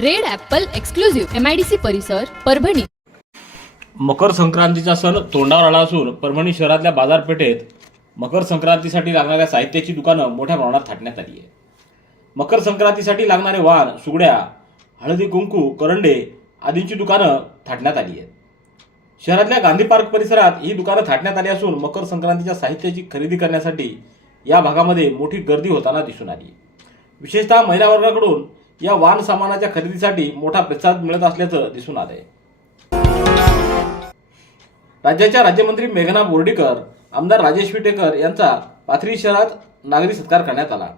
Red apple exclusive MIDC परिसर परभणी. मकर संक्रांतीचा सण तोंडावर आला असून परभणी शहरातल्या बाजारपेठेत मकर संक्रांतीसाठी लागणाऱ्या साहित्याची दुकानं मोठ्या प्रमाणात थाटण्यात आली आहे मकर संक्रांतीसाठी लागणारे वाण सुगड्या हळदी कुंकू करंडे आदींची दुकानं थाटण्यात आली आहेत. शहरातल्या गांधी पार्क परिसरात ही दुकानं थाटण्यात आली असून मकर संक्रांतीच्या साहित्याची खरेदी करण्यासाठी या भागामध्ये मोठी गर्दी होताना दिसून आली. विशेषतः महिला वर्गाकडून या वाहन सामानाच्या खरेदीसाठी मोठा प्रतिसाद मिळत असल्याचं दिसून आलंय. राज्याच्या राज्यमंत्री मेघना बोर्डीकर आमदार राजेश विटेकर यांचा पाथरी शहरात नागरी सत्कार करण्यात आला.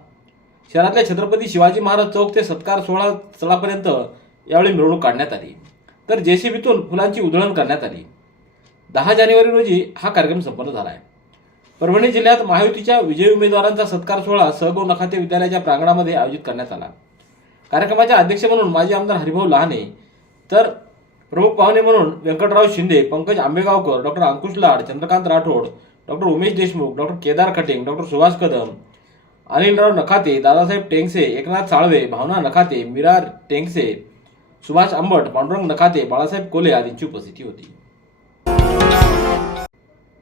शहरातल्या छत्रपती शिवाजी महाराज चौक ते सत्कार सोहळा स्थळापर्यंत यावेळी मिरवणूक काढण्यात आली. तर जेसीबीतून फुलांची उधळण करण्यात आली. दहा जानेवारी रोजी हा कार्यक्रम संपन्न झाला आहे परभणी जिल्ह्यात महायुतीच्या विजयी उमेदवारांचा सत्कार सोहळा सहगो नखाते विद्यालयाच्या प्रांगणामध्ये आयोजित करण्यात आला. कार्यक्रमाचे अध्यक्ष म्हणून माजी आमदार हरिभाऊ लहाने तर प्रमुख पाहुणे म्हणून Vyankatrao Shinde Pankaj Ambegaonkar doctor Ankush Lad Chandrakant Rathod doctor Umesh Deshmukh doctor Kedar Khating doctor Subhash Kadam Anilrao Nakhate Dadasaheb Tengse Eknath Salve Bhavana Nakhate Meera Tengse Subhash Ambat Pandurang Nakhate Balasaheb कोले आदींची उपस्थिती होती.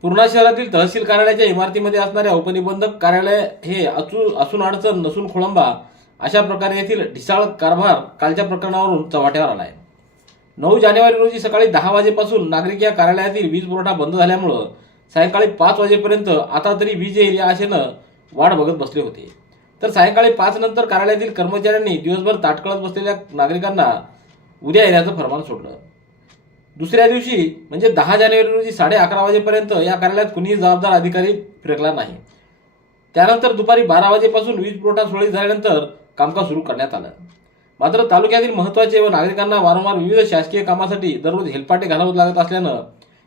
पूर्णा शहरातील तहसील कार्यालयाच्या इमारतीमध्ये असणाऱ्या उपनिबंधक कार्यालय हे अचू असून अडचण नसून खोळंबा अशा प्रकारे येथील ढिसाळ कारभार कालच्या प्रकरणावरून चव्हाट्यावर आला आहे नऊ जानेवारी रोजी सकाळी दहा वाजेपासून नागरिक या कार्यालयातील वीज पुरवठा बंद झाल्यामुळं सायंकाळी पाच वाजेपर्यंत आता तरी वीज येईल या आशेनं वाट बघत बसले होते. तर सायंकाळी पाच नंतर कार्यालयातील कर्मचाऱ्यांनी दिवसभर ताटकळत बसलेल्या नागरिकांना उद्या येण्याचं फरमान सोडलं. दुसऱ्या दिवशी म्हणजे दहा जानेवारी रोजी साडे अकरा वाजेपर्यंत या कार्यालयात कुणीही जबाबदार अधिकारी फिरकला नाही. त्यानंतर दुपारी बारा वाजेपासून वीज पुरवठा सुरळीत झाल्यानंतर कामकाज सुरू करण्यात आलं. मात्र तालुक्यातील महत्त्वाचे व नागरिकांना वारंवार विविध शासकीय कामासाठी दररोज हेलपाटे घालावं लागत असल्यानं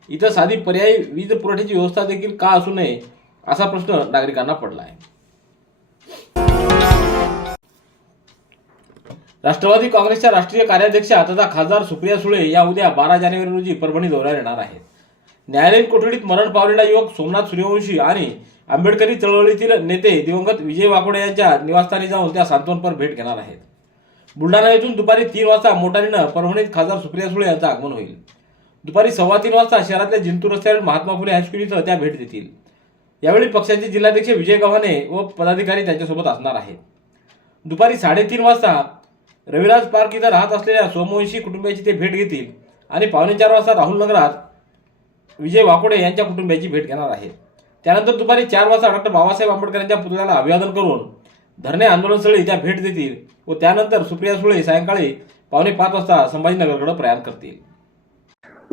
इथं साधी पर्यायी वीज पुरवठ्याची व्यवस्था देखील का असू नये असा प्रश्न नागरिकांना पडला आहे राष्ट्रवादी काँग्रेसच्या राष्ट्रीय कार्याध्यक्षा तथा खासदार सुप्रिया सुळे या उद्या बारा जानेवारी रोजी परभणी दौऱ्यावर येणार आहेत. न्यायालयीन कोठडीत मरण पावलेला युवक सोमनाथ सूर्यवंशी आणि आंबेडकरी चळवळीतील नेते दिवंगत विजय वाकोडे यांच्या निवासस्थानी जाऊन त्या सांत्वनपर भेट घेणार आहेत. बुलढाणा येथून दुपारी तीन वाजता मोटारीनं परभणीत खासदार सुप्रिया सुळे यांचं आगमन होईल. दुपारी सव्वा तीन वाजता शहरातल्या जिंतूर रस्त्यावर महात्मा फुले हायस्कूल इथं त्या भेट देतील. यावेळी पक्षाचे जिल्हाध्यक्ष विजय गव्हाणे व पदाधिकारी त्यांच्यासोबत असणार आहेत. दुपारी साडेतीन वाजता रविराज पार्क इथं राहत असलेल्या सोमवंशी कुटुंबियाची ते भेट घेतील आणि पावणे चार वाजता राहुल नगरात विजय वाकोडे यांच्या कुटुंबियाची भेट घेणार आहेत. त्यानंतर दुपारी चार वाजता डॉक्टर बाबासाहेब आंबेडकरांच्या पुतळ्याला अभिवादन करून धरणे आंदोलनस्थळी त्या भेट देतील व त्यानंतर सुप्रिया सुळे सायंकाळी पावणे पाच वाजता संभाजीनगरकडे प्रयाण करतील.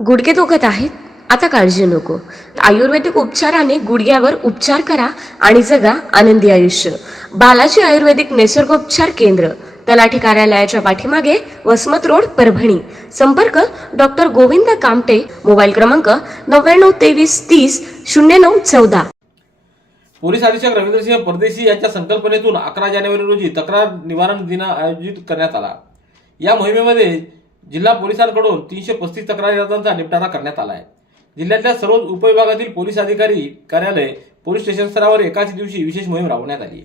गुडघे दुखत आहेत? आता काळजी नको. आयुर्वेदिक उपचाराने गुडघ्यावर उपचार करा आणि जगा आनंदी आयुष्य. बालाजी आयुर्वेदिक निसर्गोपचार केंद्र. तलाठी कार्यालयाच्या पाठीमागे वसमत रोड परभणी. संपर्क डॉक्टर गोविंद कामटे मोबाईल क्रमांक नव्याण्णव तेवीस तीस शून्य नऊ चौदा. पोलीस अधीक्षक रवींद्रसिंह परदेशी यांच्या संकल्पनेतून अकरा जानेवारी रोजी तक्रार निवारण दिन आयोजित करण्यात आला. या मोहिमेमध्ये जिल्हा पोलिसांकडून तीनशे पस्तीस तक्रारी अर्जांचा निपटारा करण्यात आला आहे. जिल्ह्यातल्या सर्व उपविभागातील पोलीस अधिकारी कार्यालय पोलीस स्टेशन स्तरावर एकाच दिवशी विशेष मोहीम राबवण्यात आली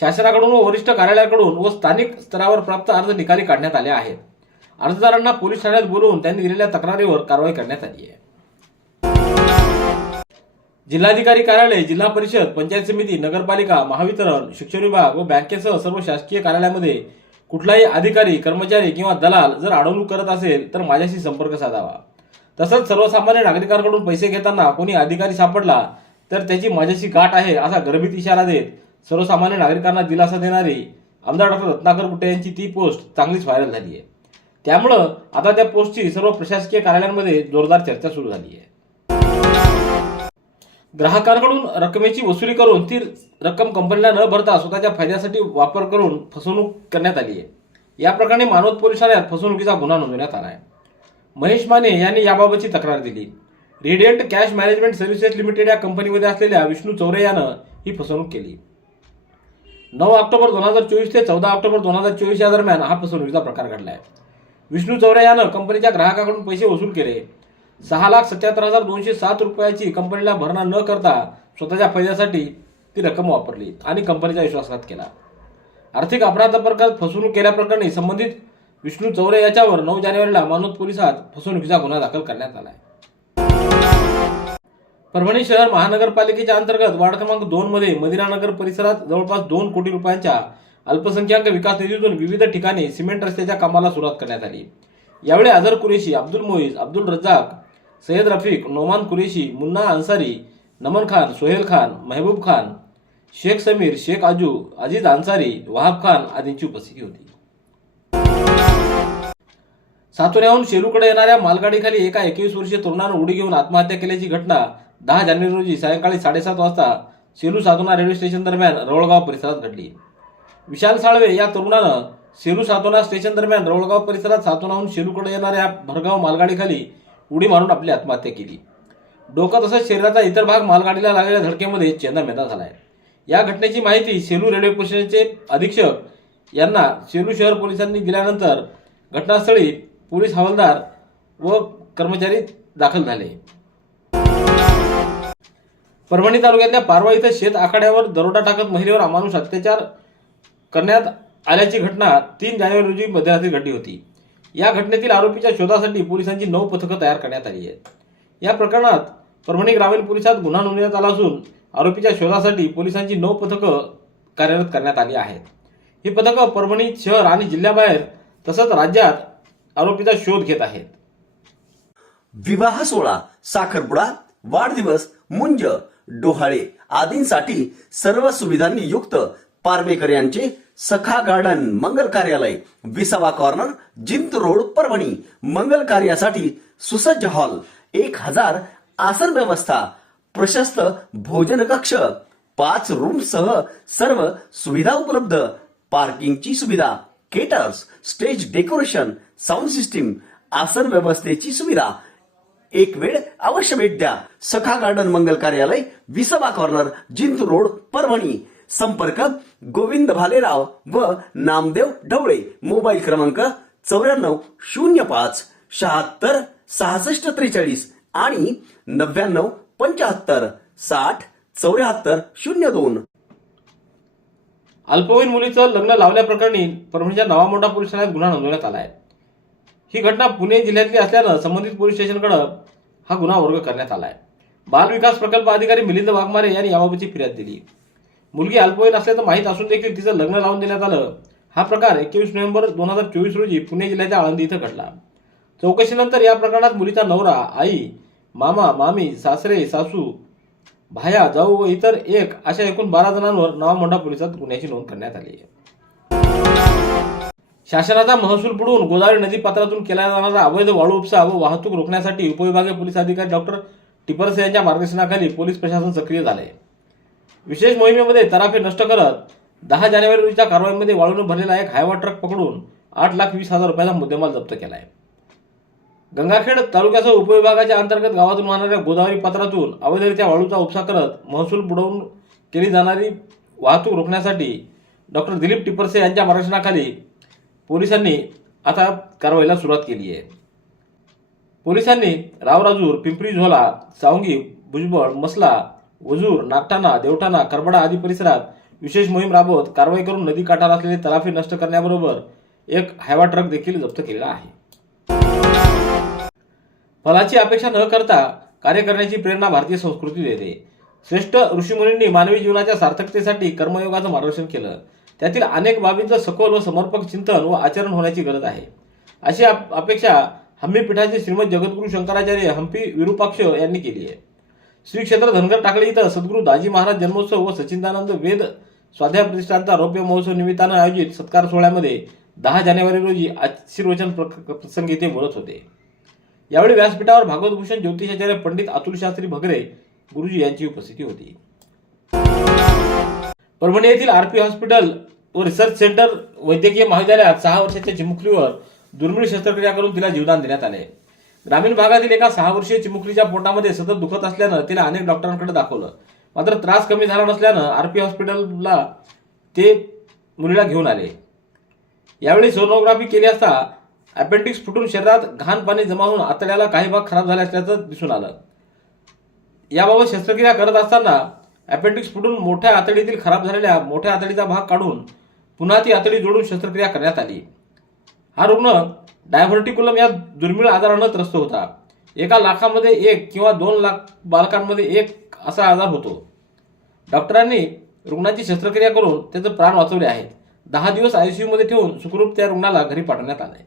शासनाकडून व वरिष्ठ कार्यालयाकडून व स्थानिक स्तरावर प्राप्त अर्ज निकाली काढण्यात आले आहेत. अर्जदारांना पोलीस ठाण्यात बोलवून त्यांनी दिलेल्या तक्रारीवर कारवाई करण्यात आली आहे. जिल्हाधिकारी कार्यालय जिल्हा परिषद पंचायत समिती नगरपालिका महावितरण शिक्षण विभाग व बँकेसह सर्व शासकीय कार्यालयामध्ये कुठलाही अधिकारी कर्मचारी किंवा दलाल जर अडवणूक करत असेल तर माझ्याशी संपर्क साधावा. तसंच सर्वसामान्य नागरिकांकडून पैसे घेताना कोणी अधिकारी सापडला तर त्याची माझ्याशी गाठ आहे असा गर्भित इशारा देत सर्वसामान्य नागरिकांना दिलासा देणारी आमदार डॉक्टर रत्नाकर गुट्टे यांची ती पोस्ट चांगलीच व्हायरल झाली आहे. त्यामुळं आता त्या पोस्टची सर्व प्रशासकीय कार्यालयांमध्ये जोरदार चर्चा सुरू झाली आहे. ग्राहकांकडून रकमेची वसुली करून ती रक्कम कंपनीला न भरता स्वतःच्या फायद्यासाठी वापर करून फसवणूक करण्यात आली आहे. या प्रकरणी मानवत पोलीस ठाण्यात फसवणुकीचा गुन्हा नोंदवण्यात आला आहे. महेश माने यांनी याबाबतची तक्रार दिली. Radiant cash management services limited या कंपनीमध्ये असलेल्या विष्णू चौरे यानं ही फसवणूक केली. नऊ ऑक्टोबर दोन हजार चोवीस ते चौदा ऑक्टोबर दोन हजार चोवीस या दरम्यान हा फसवणुकीचा प्रकार घडला आहे विष्णू चौरे यानं कंपनीच्या ग्राहकाकडून पैसे वसूल केले. सहा लाख सत्याहत्तर हजार दोनशे सात रुपयाची कंपनीला भरणा न करता स्वतःच्या फायद्यासाठी ती रक्कम वापरली आणि कंपनीचा विश्वासघात केला. आर्थिक अपराध प्रकार फसवणूक केल्याप्रकरणी संबंधित विष्णू चौरे याच्यावर नऊ जानेवारीला मानोद पोलिसात फसवणुकीचा गुन्हा दाखल करण्यात आला आहे परभणी शहर महानगरपालिकेच्या अंतर्गत वार्ड क्रमांक दोन मध्ये मदिरानगर परिसरात जवळपास दोन कोटी रुपयांच्या अल्पसंख्याक विकास निधीतून विविध ठिकाणी सिमेंट रस्त्याच्या कामाला सुरुवात करण्यात आली. यावेळी अझर कुरेशी अब्दुल मोईज अब्दुल रज्जाक सय्यद रफिक नोमान कुरेशी मुन्ना अन्सारी नमन खान सोहेल खान महबूब खान शेख समीर शेख आजू अजीज अन्सारी वहाब खान आदींची उपस्थिती होती. सातोऱ्याहून शेलूकडे येणाऱ्या मालगाडीखाली एका एकवीस वर्षीय तरुणानं उडी घेऊन आत्महत्या केल्याची घटना दहा जानेवारी रोजी सायंकाळी साडेसात वाजता सेलू सातोना रेल्वे स्टेशन दरम्यान रवळगाव परिसरात घडली. विशाल साळवे या तरुणानं सेलू सातोना स्टेशन दरम्यान रवळगाव परिसरात सातोनाहून सेलूकडे येणाऱ्या भरगाव मालगाडीखाली उडी मारून आपली आत्महत्या केली. डोकं तसंच शरीराचा इतर भाग मालगाडीला लागलेल्या धडकेमध्ये चेंदामेंदा झालाय. या घटनेची माहिती सेलू रेल्वे स्टेशनचे अधीक्षक यांना सेलू शहर पोलिसांनी दिल्यानंतर घटनास्थळी पोलीस हवालदार व कर्मचारी दाखल झाले. परभणी तालुक्यातल्या पारवा इथं शेत आखाड्यावर दरोडा टाकत महिलेवर अमानुष अत्याचार करण्यात आल्याची घटना तीन जानेवारी रोजी मध्यरात्री घडली होती. या घटनेतील आरोपीच्या शोधासाठी पोलिसांची नऊ पथकं तयार करण्यात आली आहेत. या प्रकरणात परभणी ग्रामीण पोलिसात गुन्हा नोंदवण्यात आला असून आरोपीच्या शोधासाठी पोलिसांची नऊ पथकं कार्यरत करण्यात आली आहेत. ही पथकं परभणी शहर आणि जिल्ह्याबाहेर तसंच राज्यात आरोपीचा शोध घेत आहेत. विवाह सोहळा साखरपुडा वाढदिवस मुंज डोहाळे आदींसाठी सर्व सुविधांनी युक्त पारमेकर यांचे सखा गार्डन मंगल कार्यालय विसावा कॉर्नर जिंत रोड परभणी मंगल कार्यासाठी सुसज्ज हॉल एक हजार आसन व्यवस्था प्रशस्त भोजन कक्ष पाच रूम सह सर्व सुविधा उपलब्ध. पार्किंगची सुविधा caterers stage decoration sound system आसन व्यवस्थेची सुविधा एक वेळ अवश्य भेट द्या. सखा गार्डन मंगल कार्यालय विसबा कॉर्नर जिंत रोड परभणी. संपर्क गोविंद भालेराव व नामदेव ढवळे. मोबाईल क्रमांक चौऱ्याण्णव शून्य पाच शहात्तर सहासष्ट त्रेचाळीस आणि नव्याण्णव पंच्याहत्तर साठ चौऱ्याहत्तर शून्य दोन. अल्पवयीन मुलीचं लग्न लावल्याप्रकरणी परभणीच्या नवामोंढा पोलीस ठाण्यात गुन्हा नोंदवण्यात आला आहे. ही घटना पुणे जिल्ह्यातली असल्यानं संबंधित पोलीस स्टेशनकडे हा गुन्हा वर्ग करण्यात आला आहे बाल विकास प्रकल्प अधिकारी मिलिंद वाघमारे यांनी याबाबतची फिर्याद दिली. मुलगी अल्पवयीन असल्याचं माहीत असून देखील तिचं लग्न लावून देण्यात आलं. हा प्रकार एकवीस नोव्हेंबर दोन हजार चोवीस रोजी पुणे जिल्ह्याच्या आळंदी इथं घडला. चौकशीनंतर या प्रकरणात मुलीचा नवरा आई मामा मामी सासरे सासू भाया जाऊ व इतर एक अशा एकूण बारा जणांवर नवामोंढा पोलिसात गुन्ह्याची नोंद करण्यात आली आहे. शासनाचा महसूल बुडवून गोदावरी नदी पात्रातून केला जाणारा अवैध वाळू उपसा व वाहतूक रोखण्यासाठी उपविभागीय पोलीस अधिकारी डॉक्टर टिपरसे यांच्या मार्गदर्शनाखाली पोलीस प्रशासन सक्रिय झाले. विशेष मोहिमेमध्ये तराफे नष्ट करत दहा जानेवारी रोजीच्या कारवाईमध्ये वाळून भरलेला एक हायवा ट्रक पकडून आठ लाख वीस हजार रुपयाचा मुद्देमाल जप्त केला आहे गंगाखेड तालुक्यासह उपविभागाच्या अंतर्गत गावातून वाहणाऱ्या गोदावरी पात्रातून अवैधरित्या वाळूचा उपसा करत महसूल बुडवून केली जाणारी वाहतूक रोखण्यासाठी डॉक्टर दिलीप टिपरसे यांच्या मार्गदर्शनाखाली पोलिसांनी आता कारवाईला सुरुवात केली आहे. पोलिसांनी रावराजूर पिंपरी झोला सावंगी भुजबळ मसला वजूर नागठाणा देवठाणा करबडा आदी परिसरात विशेष मोहीम राबवत कारवाई करून नदी काठावर असलेले तलाफी नष्ट करण्याबरोबर एक हायवा ट्रक देखील जप्त केलेला आहे. फलाची अपेक्षा न करता कार्य करण्याची प्रेरणा भारतीय संस्कृती देते श्रेष्ठ ऋषीमुनींनी मानवी जीवनाच्या सार्थकतेसाठी कर्मयोगाचं मार्गदर्शन केलं. त्यातील अनेक बाबींचं सखोल व समर्पक चिंतन व आचरण होण्याची गरज आहे. अशी अप- अपेक्षा हम्मी पीठाचे श्रीमद जगद्गुरू शंकराचार्य हम्पी विरूपाक्ष यांनी केली आहे. श्री क्षेत्र धनगर टाकळी इथं सद्गुरू दाजी महाराज जन्मोत्सव व सचिंदानंद वेद स्वाध्याय प्रतिष्ठानचा रौप्य महोत्सव निमित्तानं आयोजित सत्कार सोहळ्यामध्ये दहा जानेवारी रोजी आशीर्वचन प्र- प्रसंगी ते बोलत होते. यावेळी व्यासपीठावर भागवतभूषण ज्योतिषाचार्य पंडित अतुल शास्त्री भगरे गुरुजी यांची उपस्थिती होती. परभणी येथील आरपी हॉस्पिटल व रिसर्च सेंटर वैद्यकीय महाविद्यालयात सहा वर्षाच्या चिमुकलीवर दुर्मिळ शस्त्रक्रिया करून तिला जीवदान देण्यात आले. ग्रामीण भागातील एका सहा वर्षीय चिमुकलीच्या पोटामध्ये सतत दुखत असल्यानं तिला अनेक डॉक्टरांकडे दाखवलं. मात्र त्रास कमी झाला नसल्यानं आरपी हॉस्पिटलला ते मुलीला घेऊन आले. यावेळी सोनोग्राफी केली असता अपेंडिक्स फुटून शरीरात घाण पाणी जमा होऊन आतड्याला काही भाग खराब झाले असल्याचं दिसून आलं. याबाबत शस्त्रक्रिया करत असताना अपेंडिक्स फुटून मोठ्या आतडीतील खराब झालेल्या मोठ्या आतडीचा भाग काढून पुन्हा ती आतडी जोडून शस्त्रक्रिया करण्यात आली. हा रुग्ण डायव्हर्टिकुलम या दुर्मिळ आजारानं त्रस्त होता. एका लाखामध्ये एक किंवा दोन लाख बालकांमध्ये एक असा आजार होतो. डॉक्टरांनी रुग्णाची शस्त्रक्रिया करून त्याचे प्राण वाचवले आहेत. दहा दिवस आयसीयूमध्ये ठेवून सुखरूप त्या रुग्णाला घरी पाठवण्यात आले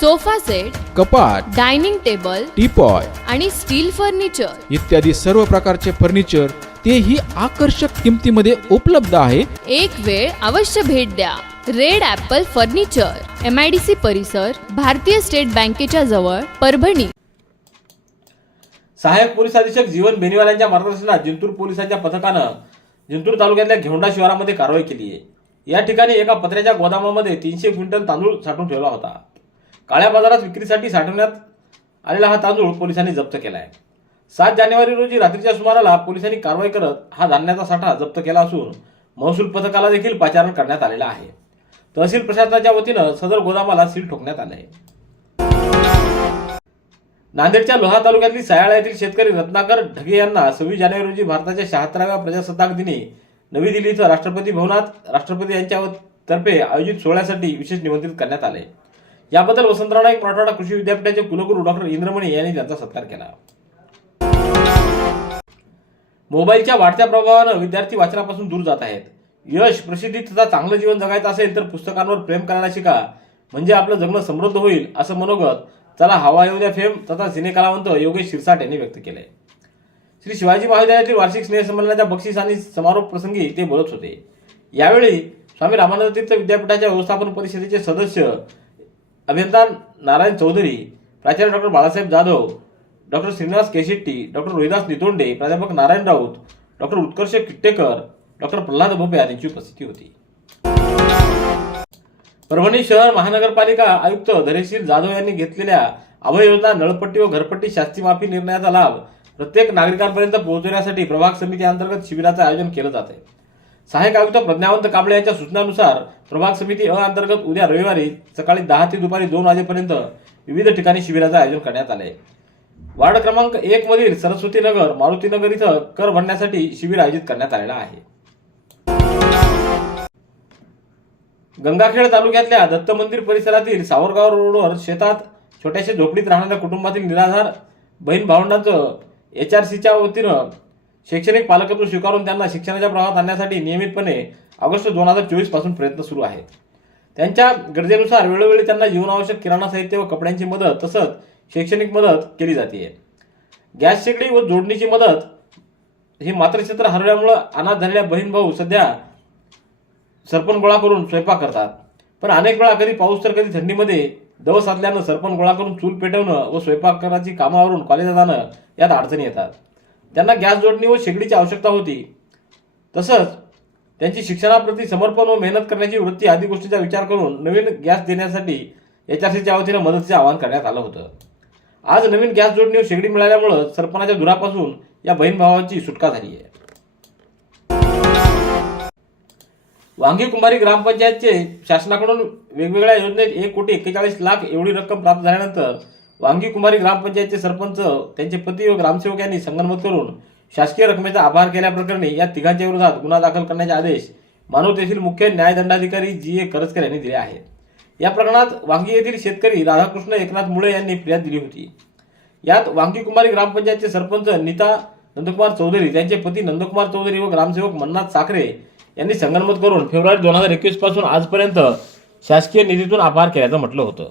sofa set कपाट डायनिंग टेबल टीपॉय आणि स्टील फर्निचर. इत्यादी सर्व प्रकारचे फर्निचर तेही आकर्षक किमतीमध्ये उपलब्ध आहे. एक वेळ अवश्य भेट द्या. Red apple furniture M I D C परिसर भारतीय स्टेट बँकेच्या जवळ परभणी. सहाय्यक पोलीस अधीक्षक जीवन बेनीवाल यांच्या मार्गदर्शनात जिंतूर पोलिसांच्या पथकानं जिंतूर तालुक्यातल्या घेवंडा शिवारामध्ये कारवाई केली आहे. या ठिकाणी एका पत्र्याच्या गोदामामध्ये तीनशे क्विंटल तांदूळ साठवून ठेवला होता. काळ्या बाजारात विक्रीसाठी साठवण्यात आलेला हा तांदूळ पोलिसांनी जप्त केला आहे सात जानेवारी रोजी रात्रीच्या सुमाराला पोलिसांनी कारवाई करत हा धान्याचा साठा जप्त केला असून महसूल पथकाला देखील पाचारण करण्यात आलेला आहे. तहसील प्रशासनाच्या वतीनं सदर गोदामाला सील ठोकण्यात आलं आहे नांदेडच्या लोहा तालुक्यातील सायाळा येथील शेतकरी रत्नाकर ढगे यांना सव्वीस जानेवारी रोजी भारताच्या शहात्तराव्या प्रजासत्ताक दिनी नवी दिल्ली इथं राष्ट्रपती भवनात राष्ट्रपती यांच्या तर्फे आयोजित सोहळ्यासाठी विशेष निमंत्रित करण्यात आले याबद्दल वसंतराव नाईक मराठवाडा कृषी विद्यापीठाचे कुलगुरू डॉक्टर इंद्रमणी यांनी त्यांचा सत्कार केला. मोबाईलच्या वाढत्या प्रभावानं विद्यार्थी वाचनापासून दूर जात आहेत. यश प्रसिद्धी तथा चांगलं जीवन जगायचं असेल तर पुस्तकांवर प्रेम करायला शिका. म्हणजे आपलं जगणं समृद्ध होईल असं मनोगत चला हवा येऊ द्या फेम तथा सिनेकलावंत योगेश शिरसाट यांनी व्यक्त केलंय. श्री शिवाजी महाविद्यालयातील वार्षिक स्नेहसंमेलनाच्या बक्षीस आणि समारोप प्रसंगी ते बोलत होते. यावेळी स्वामी रामानंद तीर्थ विद्यापीठाच्या व्यवस्थापन परिषदेचे सदस्य अभियंता नारायण चौधरी प्राचार्य doctor Balasaheb Jadhav doctor Shrinivas Keshetti doctor Rohidas Nitonde प्राध्यापक नारायण राऊत डॉक्टर उत्कर्ष किट्टेकर डॉक्टर प्रल्हाद भोपे यांची उपस्थिती होती. परभणी शहर महानगरपालिका आयुक्त धैर्यशील जाधव यांनी घेतलेल्या अभय योजना नळपट्टी व घरपट्टी शास्ती माफी निर्णयाचा लाभ प्रत्येक नागरिकांपर्यंत पोहोचवण्यासाठी प्रभाग समिती अंतर्गत शिबिराचं आयोजन केलं जात आहे सहाय्यक आयुक्त प्रज्ञावंत कांबळे यांच्या सूचनानुसार प्रभाग समिती अ अंतर्गत उद्या रविवारी सकाळी दहा ते दुपारी दोन वाजेपर्यंत विविध ठिकाणी शिबिराचं आयोजन करण्यात आले वार्ड क्रमांक एक मधील सरस्वती नगर मारुती नगर इथं कर भरण्यासाठी शिबिर आयोजित करण्यात आलेलं आहे. गंगाखेड तालुक्यातल्या दत्त मंदिर परिसरातील सावरगाव रोडवर शेतात छोट्याशा झोपडीत राहणाऱ्या कुटुंबातील निराधार बहीण भावंडांचं एच आर सीच्या वतीनं शैक्षणिक पालकत्व स्वीकारून त्यांना शिक्षणाच्या प्रवाहात आणण्यासाठी नियमितपणे ऑगस्ट दोन हजार चोवीसपासून प्रयत्न सुरू आहेत त्यांच्या गरजेनुसार वेळोवेळी त्यांना जीवनावश्यक किराणा साहित्य व कपड्यांची मदत तसंच शैक्षणिक मदत केली जाते. गॅस शेगडी व जोडणीची मदत ही मातृक्षेत्र हरवल्यामुळं अनाथ झालेल्या बहीण भाऊ सध्या सरपण गोळा करून स्वयंपाक करतात. पण अनेक वेळा कधी पाऊस तर कधी थंडीमध्ये दव साधल्यानं सरपण गोळा करून चूल पेटवणं व स्वयंपाक स्वयंपाकाची कामावरून कॉलेजात जाणं यात अडचणी येतात. त्यांना गॅस जोडणी व शेगडीची आवश्यकता होती. तसंच त्यांची शिक्षणाप्रती समर्पण व मेहनत करण्याची वृत्ती आदी गोष्टीचा विचार करून नवीन गॅस देण्यासाठी एच आर सीच्या वतीनं मदतीचे आवाहन करण्यात आलं होतं. आज नवीन गॅस जोडणी व शेगडी मिळाल्यामुळं सरपणाच्या धुरापासून या बहीण भावाची सुटका झाली आहे. वांगी कुमारी ग्रामपंचायतचे शासनाकडून वेगवेगळ्या योजनेत एक कोटी एक्केचाळीस लाख एवढी रक्कम प्राप्त झाल्यानंतर वांगी कुमारी ग्रामपंचायतचे सरपंच त्यांचे पती व ग्रामसेवक यांनी संगनमत करून शासकीय रकमेचा आभार केल्याप्रकरणी या तिघांच्या विरोधात गुन्हा दाखल करण्याचे आदेश मानवत येथील मुख्य न्यायदंडाधिकारी जी. ए. करजकर यांनी दिले आहे. या प्रकरणात वांगी येथील शेतकरी राधाकृष्ण एकनाथ मुळे यांनी फिर्याद दिली होती. यात वांगी कुमारी ग्रामपंचायतचे सरपंच नीता नंदकुमार चौधरी त्यांचे पती नंदकुमार चौधरी व ग्रामसेवक मन्नाथ साखरे यांनी संगनमत करून फेब्रुवारी दोन हजार एकवीसपासून आजपर्यंत शासकीय निधीतून आभार केल्याचं म्हटलं होतं.